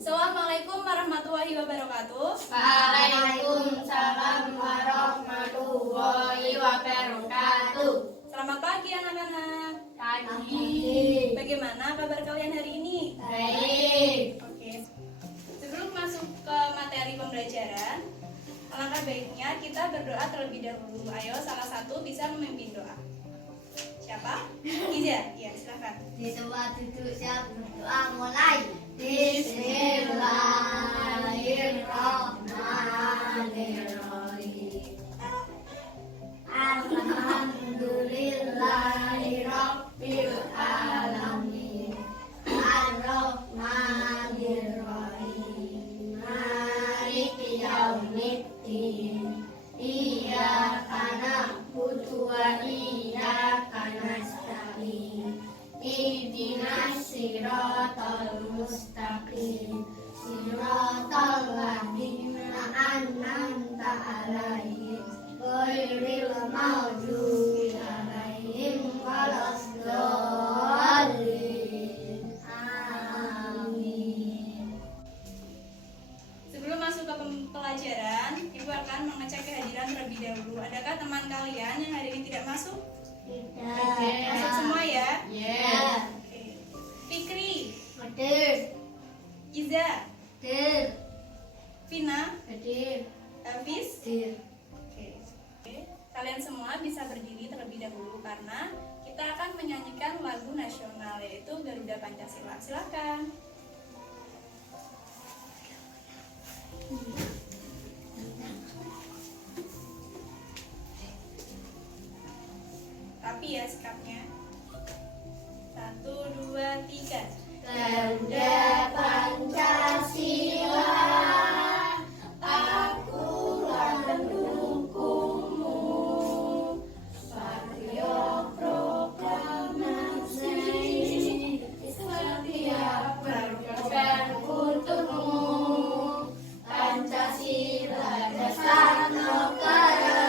Assalamualaikum warahmatullahi wabarakatuh. Waalaikumsalam warahmatullahi wabarakatuh. Selamat pagi anak-anak. Pagi. Bagaimana kabar kalian hari ini? Baik. Oke. Sebelum masuk ke materi pembelajaran, alangkah baiknya kita berdoa terlebih dahulu. Ayo, salah satu bisa memimpin doa. Siapa? Iza. Ya, silakan. Di tempat duduk siap berdoa mulai. Bismillahirrahmanirrahim. Alhamdulillahirabbil alamin. Arrahmanirrahim. Maliki yaumiddin. Iyyaka na'budu wa iyyaka nasta'in. Ihdinas siratal mustaqim. Siratal ladzina an'amta 'alaihim ghairil maghdubi 'alaihim waladdallin. Amin. Sebelum masuk ke pelajaran, Ibu akan mengecek kehadiran terlebih dahulu. Adakah teman kalian yang hari ini tidak masuk? Tidak. Masuk semua ya? Ya. Oke. Fikri, Hadir. Iza, Hadir. Vina, Hadir. Hafiz. Hadir. Oke. Kalian semua bisa berdiri terlebih dahulu karena kita akan menyanyikan lagu nasional yaitu Garuda Pancasila. Silakan. Rapi ya sikapnya. 1, 2, 3. Garuda Pancasila, akulah pendukungmu. Satrio proklamasi, setiap berkorban untukmu. Pancasila dasar negara,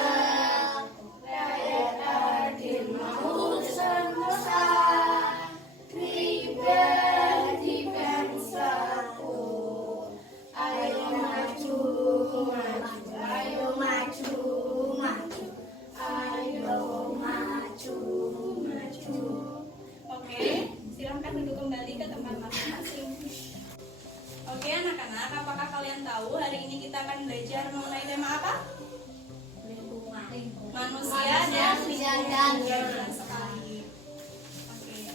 rakyat adil makmur sentosa. Pribadi bangsaku, ayo maju, maju, ayo maju, maju, ayo maju, maju. Oke, silahkan duduk kembali ke tempat masing-masing. Oke anak-anak, apakah kalian tahu hari ini kita akan belajar mengenai tema apa? Manusia dan lingkungan. Benar sekali. Oke,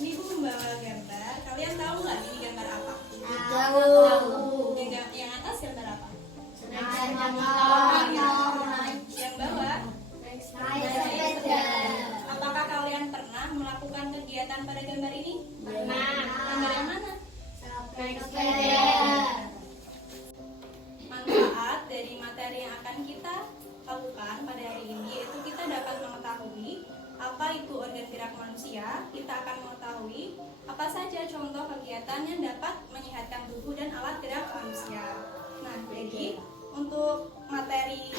ini Ibu membawa gambar. Kalian tahu nggak ini gambar apa? Tahu. Yang atas gambar apa? Yang bawah? Apakah kalian pernah melakukan kegiatan pada gambar ini? Gambar yang mana? Manfaat dari materi yang akan kita lakukan pada hari ini yaitu kita dapat mengetahui apa itu organ gerak manusia. Kita akan mengetahui apa saja contoh kegiatan yang dapat menyehatkan tubuh dan alat gerak manusia. Nah, jadi untuk materi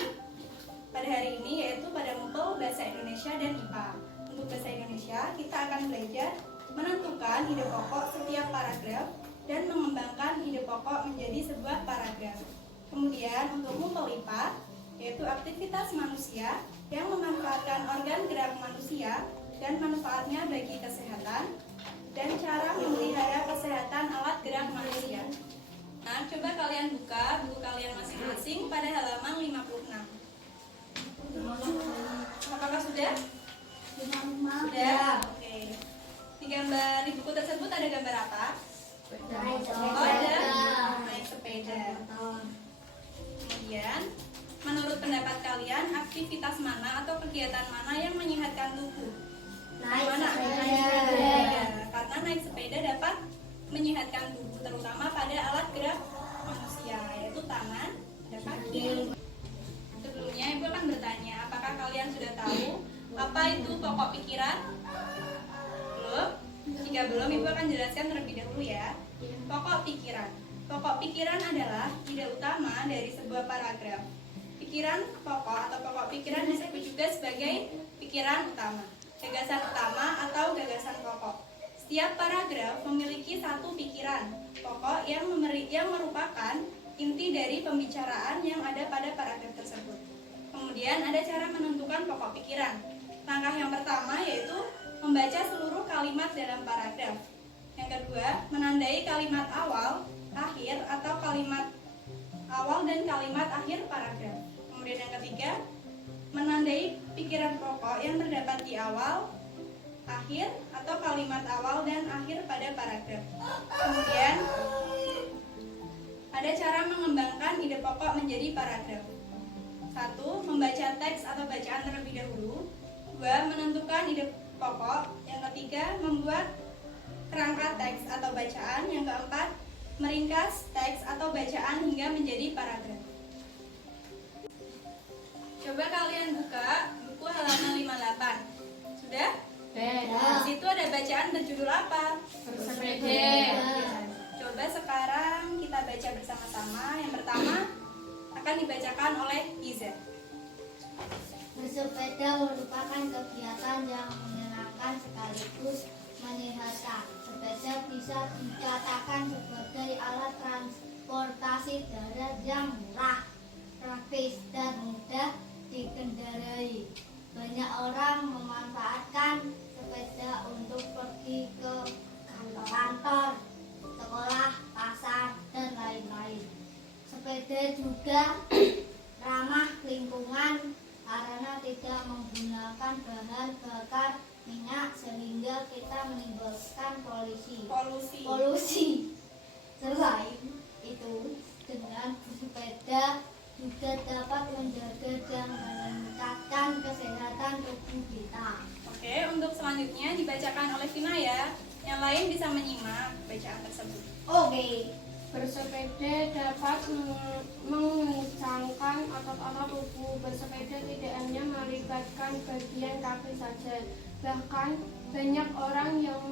pada hari ini yaitu pada MUPEL Bahasa Indonesia dan IPA. Untuk Bahasa Indonesia kita akan belajar menentukan ide pokok setiap paragraf dan mengembangkan ide pokok menjadi sebuah paragraf. Kemudian untuk MUPEL IPA yaitu aktivitas manusia yang memanfaatkan organ gerak manusia dan manfaatnya bagi kesehatan dan cara memelihara kesehatan alat gerak manusia. Nah, coba kalian buka buku kalian masing-masing pada halaman 56. Apakah sudah? Sudah? Oke. Di gambar di buku tersebut ada gambar apa? Oh, ada naik sepeda. Kemudian, menurut pendapat kalian, aktivitas mana atau kegiatan mana yang menyehatkan tubuh? Naik Mana? sepeda. Karena naik sepeda dapat menyehatkan tubuh, terutama pada alat gerak manusia, yaitu tangan dan kaki. Sebelumnya, Ibu akan bertanya, apakah kalian sudah tahu apa itu pokok pikiran? Belum? Jika belum, Ibu akan jelaskan terlebih dahulu ya. Pokok pikiran. Pokok pikiran adalah ide utama dari sebuah paragraf. Pikiran pokok atau pokok pikiran disebut juga sebagai pikiran utama, gagasan utama atau gagasan pokok. Setiap paragraf memiliki satu pikiran pokok yang merupakan inti dari pembicaraan yang ada pada paragraf tersebut. Kemudian ada cara menentukan pokok pikiran. Langkah yang pertama yaitu membaca seluruh kalimat dalam paragraf. Yang kedua, menandai kalimat awal, akhir, atau kalimat awal dan kalimat akhir paragraf. Kemudian yang ketiga, menandai pikiran pokok yang terdapat di awal, akhir, atau kalimat awal dan akhir pada paragraf. Kemudian ada cara mengembangkan ide pokok menjadi paragraf. 1. Membaca teks atau bacaan terlebih dahulu. 2. Menentukan ide pokok. Yang ketiga, membuat kerangka teks atau bacaan. Yang keempat, meringkas teks atau bacaan hingga menjadi paragraf. Coba kalian buka buku halaman 58. Sudah? Di situ ada bacaan berjudul apa? Bersepeda. Coba sekarang kita baca bersama-sama. Yang pertama akan dibacakan oleh Iza. Bersepeda merupakan kegiatan yang menyenangkan sekaligus menyehatkan. Sepeda bisa dikatakan sebagai alat transportasi darat yang murah, praktis, dan mudah dikendarai. Banyak orang memanfaatkan sepeda untuk pergi ke kantor, sekolah, pasar, dan lain-lain. Sepeda juga ramah lingkungan karena tidak menggunakan bahan bakar minyak sehingga kita menimbulkan polusi. Selain itu, dengan bersepeda juga dapat menjaga dan meningkatkan kesehatan tubuh kita. Oke, untuk selanjutnya dibacakan oleh Vina ya. Yang lain bisa menyimak bacaan tersebut. Oke. Bersepeda dapat mengencangkan otot-otot tubuh. Bersepeda tidak hanya melibatkan bagian kaki saja. Bahkan banyak orang yang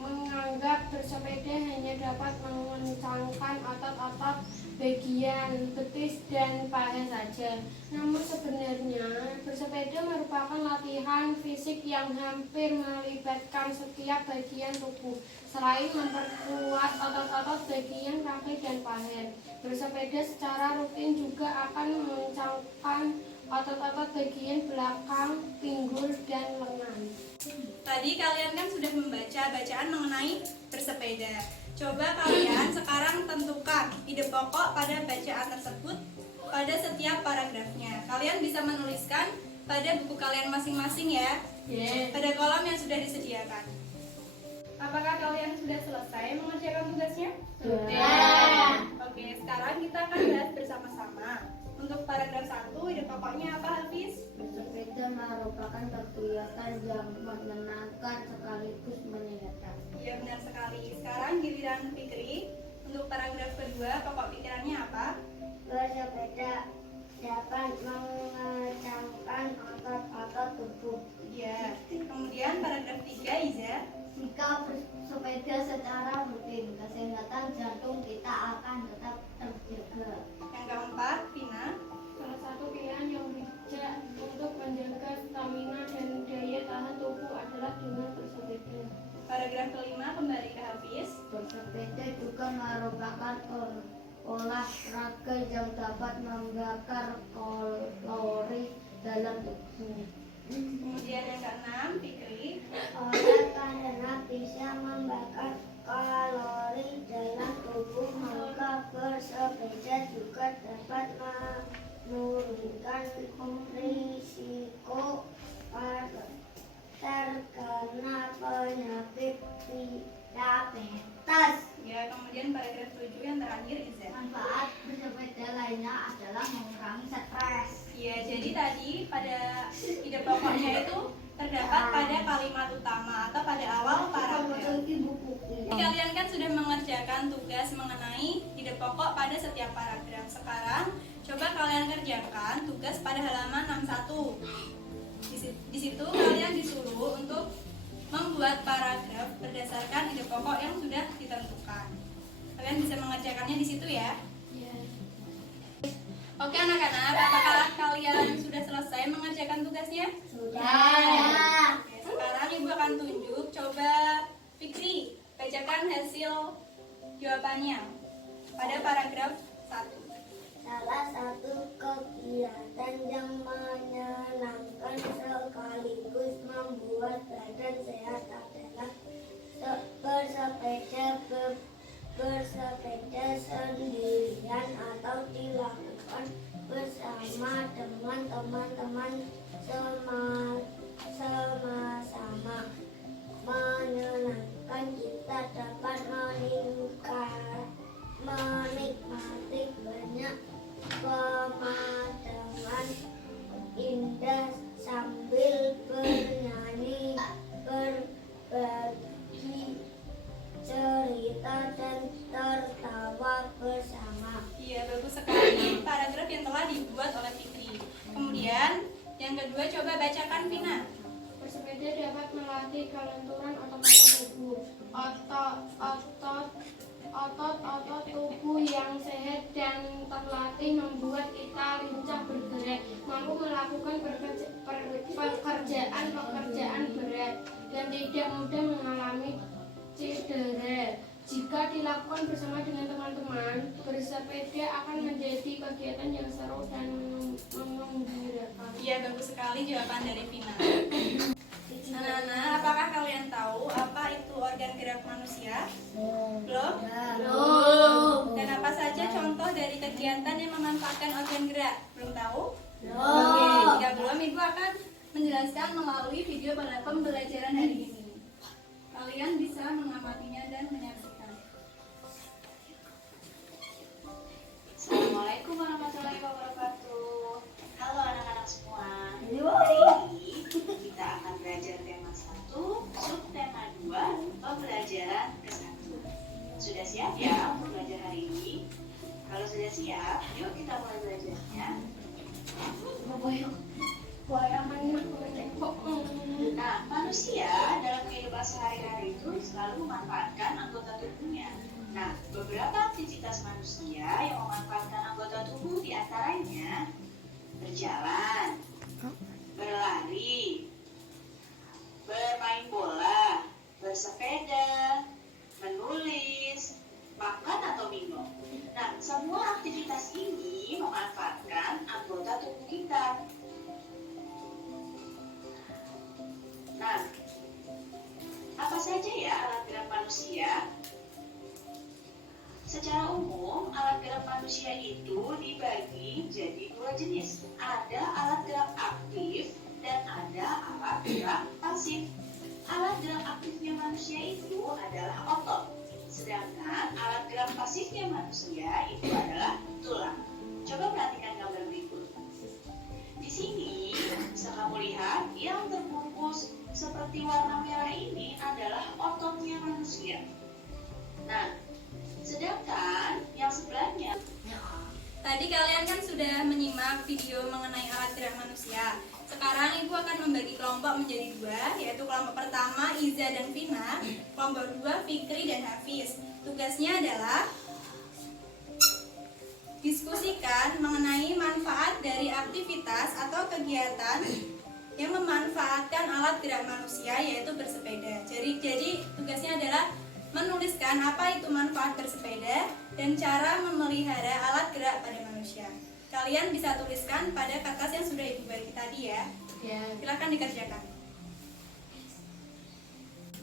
menganggap bersepeda hanya dapat mengencangkan otot-otot bagian betis dan paha saja. Namun sebenarnya bersepeda merupakan latihan fisik yang hampir melibatkan setiap bagian tubuh. Selain memperkuat otot-otot bagian kaki dan paha, bersepeda secara rutin juga akan mengencangkan otot-otot bagian belakang, pinggul, dan lengan. Tadi kalian kan sudah membaca bacaan mengenai bersepeda. Coba kalian sekarang tentukan ide pokok pada bacaan tersebut pada setiap paragrafnya. Kalian bisa menuliskan pada buku kalian masing-masing ya, pada kolom yang sudah disediakan. Apakah kalian sudah selesai mengerjakan tugasnya? Sudah. Oke, sekarang kita akan bahas bersama-sama. Untuk paragraf 1, ide pokoknya apa, Hafiz? Bersepeda merupakan kegiatan yang menyenangkan sekaligus menyehatkan. Iya, benar sekali. Sekarang giliran Fikri. Untuk paragraf kedua, pokok pikirannya apa? Bersepeda dapat mengencangkan otot-otot tubuh. Iya. Kemudian paragraf 3, Iza. Jika bersepeda secara rutin, kesehatan jantung kita akan tetap terjaga. Yang keempat, Vina. Salah satu pilihan yang bijak untuk menjaga stamina dan daya tahan tubuh adalah dengan bersepeda. Paragraf kelima, kembali ke Hafiz. Bersepeda juga merupakan olahraga yang dapat membakar kalori dalam tubuh. Kemudian yang keenam, Fikri. Oleh karena bisa membakar kalori dalam tubuh, maka bersepeda juga dapat menurunkan risiko terkena penyakit diabetes. Ya, kemudian paragraf 7 yang terakhir, Iza. Manfaat bersepeda lainnya adalah mengurangi stres. Ya, jadi tadi pada ide pokoknya itu terdapat pada kalimat utama atau pada awal paragraf. Jadi kalian kan sudah mengerjakan tugas mengenai ide pokok pada setiap paragraf. Sekarang coba kalian kerjakan tugas pada halaman 61. Di situ kalian disuruh untuk membuat paragraf berdasarkan ide pokok yang sudah ditentukan. Kalian bisa mengerjakannya di situ ya. Oke anak-anak, apakah kalian sudah selesai mengerjakan tugasnya? Sudah. Oke, sekarang ibu akan tunjuk. Coba Fikri, bacakan hasil jawabannya pada paragraf 1. Salah satu kegiatan yang menyenangkan sekaligus membuat badan sehat adalah bersepeda. Bersepeda sendirian atau dilakukan bersama dengan teman-teman sama-sama menyenangkan. Kita dapat menikmati banyak pemandangan indah sambil bernyanyi, berbagi cerita dan tertawa bersama. Iya, bagus sekali paragraf yang telah dibuat oleh Fikri. Kemudian yang kedua, coba bacakan Vina. Bersepeda dapat melatih kelenturan otot-otot tubuh. Otot-otot tubuh yang sehat dan terlatih membuat kita lincah bergerak, mampu melakukan pekerjaan berat, dan tidak mudah mengalami cedera. Jika dilakukan bersama dengan teman-teman, bersepeda akan menjadi kegiatan yang seru dan menggembirakan. Iya, bagus sekali jawaban dari Vina. Anak-anak, apakah kalian tahu apa itu organ gerak manusia? Belum? Dan apa saja contoh dari kegiatan yang memanfaatkan organ gerak? Belum tahu? Oke, jika belum, Ibu akan menjelaskan melalui video pada pembelajaran hari ini. Kalian bisa mengamatinya dan menyaksikan. Assalamualaikum warahmatullahi wabarakatuh. Halo anak-anak semua. Hari ini kita akan belajar tema 1, subtema 2, pembelajaran ke-1. Sudah siap ya untuk belajar hari ini? Kalau sudah siap, yuk kita mulai belajarnya. Nah, manusia dalam kehidupan sehari-hari itu selalu memanfaatkan anggota tubuhnya. Nah, beberapa aktivitas manusia yang memanfaatkan anggota tubuh diantaranya berjalan, berlari, bermain bola, bersepeda, menulis, makan atau minum. Nah, semua aktivitas ini memanfaatkan anggota tubuh kita. Nah, apa saja ya alat gerak manusia? Secara umum, alat gerak manusia itu dibagi jadi 2 jenis. Ada alat gerak aktif dan ada alat gerak pasif. Alat gerak aktifnya manusia itu adalah otot, sedangkan alat gerak pasifnya manusia itu adalah tulang. Coba perhatikan gambar berikut. Di sini bisa kamu lihat yang terbungkus seperti warna merah ini adalah ototnya manusia. Nah, sedangkan yang sebelahnya. Tadi kalian kan sudah menyimak video mengenai alat gerak manusia. Sekarang Ibu akan membagi kelompok menjadi 2, yaitu kelompok pertama Iza dan Vina, kelompok 2 Fikri dan Hafiz. Tugasnya adalah diskusikan mengenai manfaat dari aktivitas atau kegiatan yang memanfaatkan alat gerak manusia, yaitu bersepeda. Jadi tugasnya adalah menuliskan apa itu manfaat bersepeda dan cara memelihara alat gerak pada manusia. Kalian bisa tuliskan pada kertas yang sudah Ibu bagi tadi ya. Silakan dikerjakan.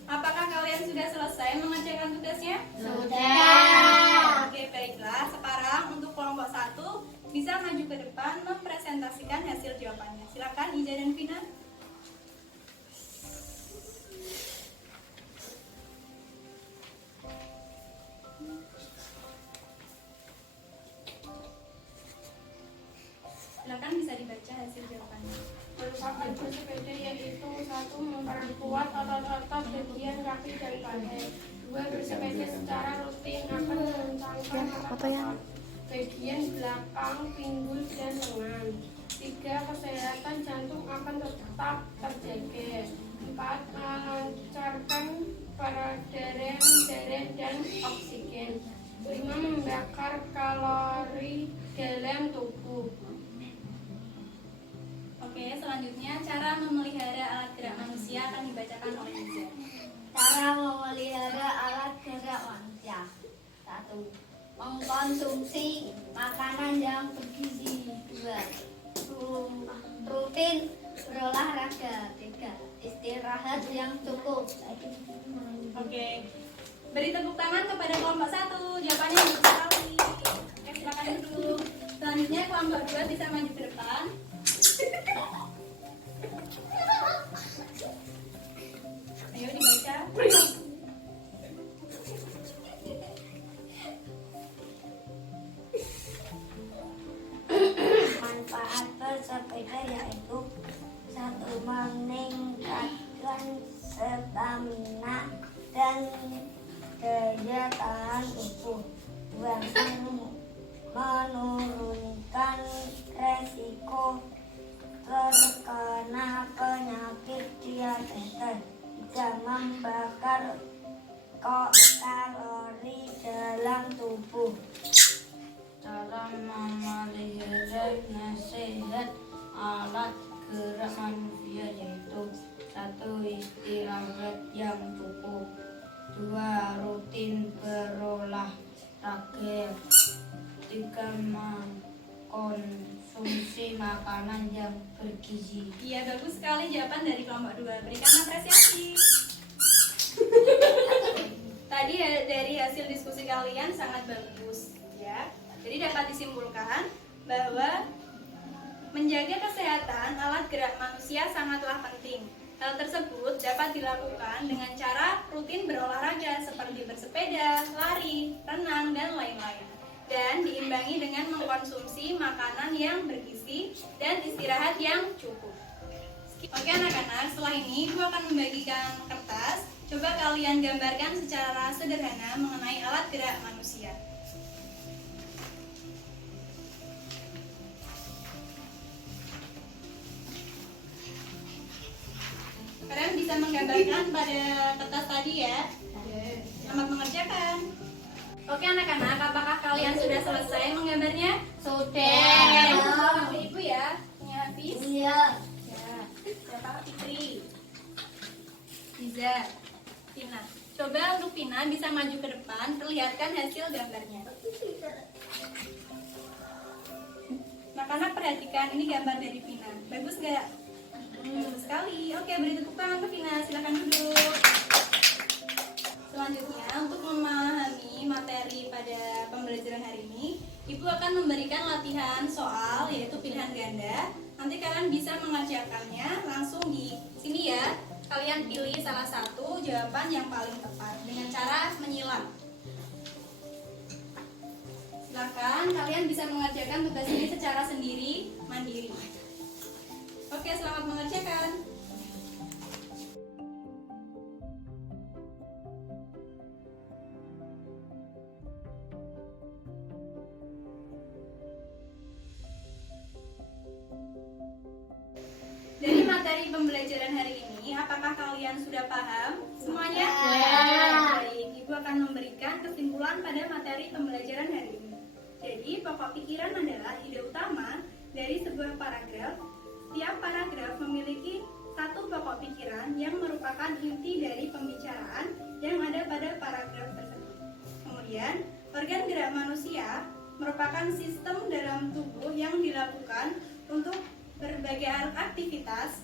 Apakah kalian sudah selesai mengerjakan tugasnya? Sudah. Oke, baiklah. Sekarang untuk kelompok 1 bisa maju ke depan mempresentasikan hasil jawabannya. Silakan Iza dan Vina. Silakan bisa dibaca hasil jawabannya. Manfaat bersepeda yaitu 1. Memperkuat otot-otot bagian kaki dan badan. 2. Bersepeda secara rutin akan mengencangkan otot-otot bagian belakang, pinggul, dan lengan. 3. Kesehatan jantung akan tetap terjaga. 4. Melancarkan peredaran darah dan oksigen. 5. Membakar kalori dalam tubuh. Oke, selanjutnya cara memelihara alat gerak manusia akan dibacakan oleh Iza. Cara memelihara mengkonsumsi makanan yang bergizi. 2. Rutin berolahraga. 3. Istirahat yang cukup. Oke. Beri tepuk tangan kepada kelompok 1. Jawabannya bagus sekali. Oke, silakan duduk. Selanjutnya kelompok 2 bisa maju ke depan. Ayo dibaca. Manfaat bersepeda yaitu 1. Meningkatkan stamina dan daya tahan tubuh. 2. Menurunkan resiko terkena penyakit diabetes. 3. Membakar kalori dalam tubuh. Cara memelihara nasihat alat gerak manusia yaitu 1. Istirahat yang cukup. 2. Rutin berolahraga. 3. Mengkonsumsi makanan yang bergizi. Iya, bagus sekali jawaban dari kelompok 2. Berikan apresiasi. Tadi dari hasil diskusi kalian sangat bagus, ya. Jadi dapat disimpulkan bahwa menjaga kesehatan alat gerak manusia sangatlah penting. Hal tersebut dapat dilakukan dengan cara rutin berolahraga seperti bersepeda, lari, renang, dan lain-lain. Dan diimbangi dengan mengkonsumsi makanan yang bergizi dan istirahat yang cukup. Oke anak-anak, setelah ini Ibu akan membagikan kertas. Coba kalian gambarkan secara sederhana mengenai alat gerak manusia. Kalian bisa menggambarkan pada kertas tadi ya. Selamat mengerjakan. Oke anak-anak, apakah kalian sudah selesai menggambarnya? Sudah. Ibu ya, punya habis? Iya. Ya. Siapa? Fitri, Liza, Pina. Coba untuk Pina bisa maju ke depan, perlihatkan hasil gambarnya. Anak-anak perhatikan, ini gambar dari Pina. Bagus gak? Bagus sekali. Oke, beri tepuk tangan ke Pina. Silakan duduk. Selanjutnya, untuk memahami materi pada pembelajaran hari ini, Ibu akan memberikan latihan soal, yaitu pilihan ganda. Nanti kalian bisa mengerjakannya langsung di sini ya. Kalian pilih salah satu jawaban yang paling tepat dengan cara menyilang. Silakan, kalian bisa mengerjakan tugas ini secara sendiri, mandiri. Oke, selamat mengerjakan. Dari materi pembelajaran hari ini, apakah kalian sudah paham semuanya? Ya. Baik, Ibu akan memberikan kesimpulan pada materi pembelajaran hari ini. Jadi, pokok pikiran adalah ide utama dari sebuah paragraf. Setiap paragraf memiliki satu pokok pikiran yang merupakan inti dari pembicaraan yang ada pada paragraf tersebut. Kemudian, organ gerak manusia merupakan sistem dalam tubuh yang dilakukan untuk berbagai aktivitas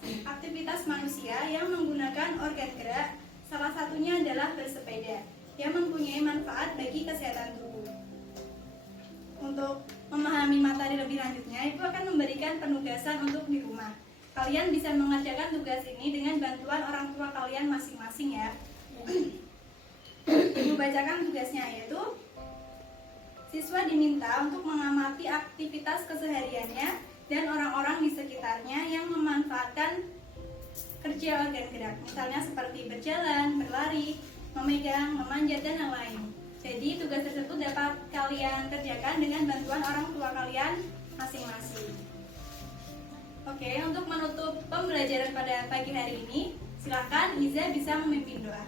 manusia yang menggunakan organ gerak. Salah satunya adalah bersepeda yang mempunyai manfaat bagi kesehatan tubuh. Untuk memahami materi lebih lanjutnya, Ibu akan memberikan penugasan untuk di rumah. Kalian bisa mengerjakan tugas ini dengan bantuan orang tua kalian masing-masing ya. Ibu bacakan tugasnya, yaitu siswa diminta untuk mengamati aktivitas kesehariannya dan orang-orang di sekitarnya yang memanfaatkan kerja organ gerak, misalnya seperti berjalan, berlari, memegang, memanjat, dan lain-lain. Jadi tugas tersebut dapat kalian kerjakan dengan bantuan orang tua kalian masing-masing. Oke, untuk menutup pembelajaran pada pagi hari ini, silakan Liza bisa memimpin doa.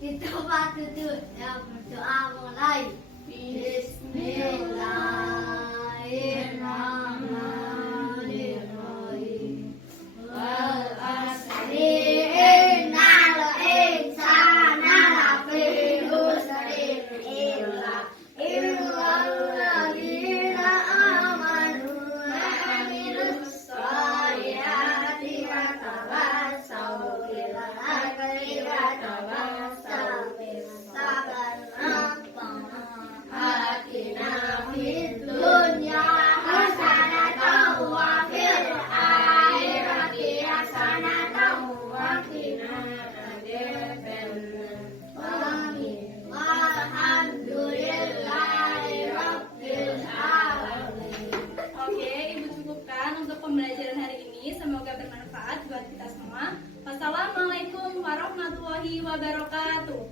Kita patut yang berdoa mulai. Bismillahirrahmanirrahim. Wal asri innal insana lafi khusrin illa tawasaw bis sabar rabbana atina fid dunya hasanatan wa fil akhirati hasanatan wa qina adzabannar. Amin. Walhamdulillahi rabbil alamin. Oke, Ibu cukupkan untuk pembelajaran hari ini. Semoga bermanfaat buat kita semua. Wassalamualaikum warahmatullahi wabarakatuh.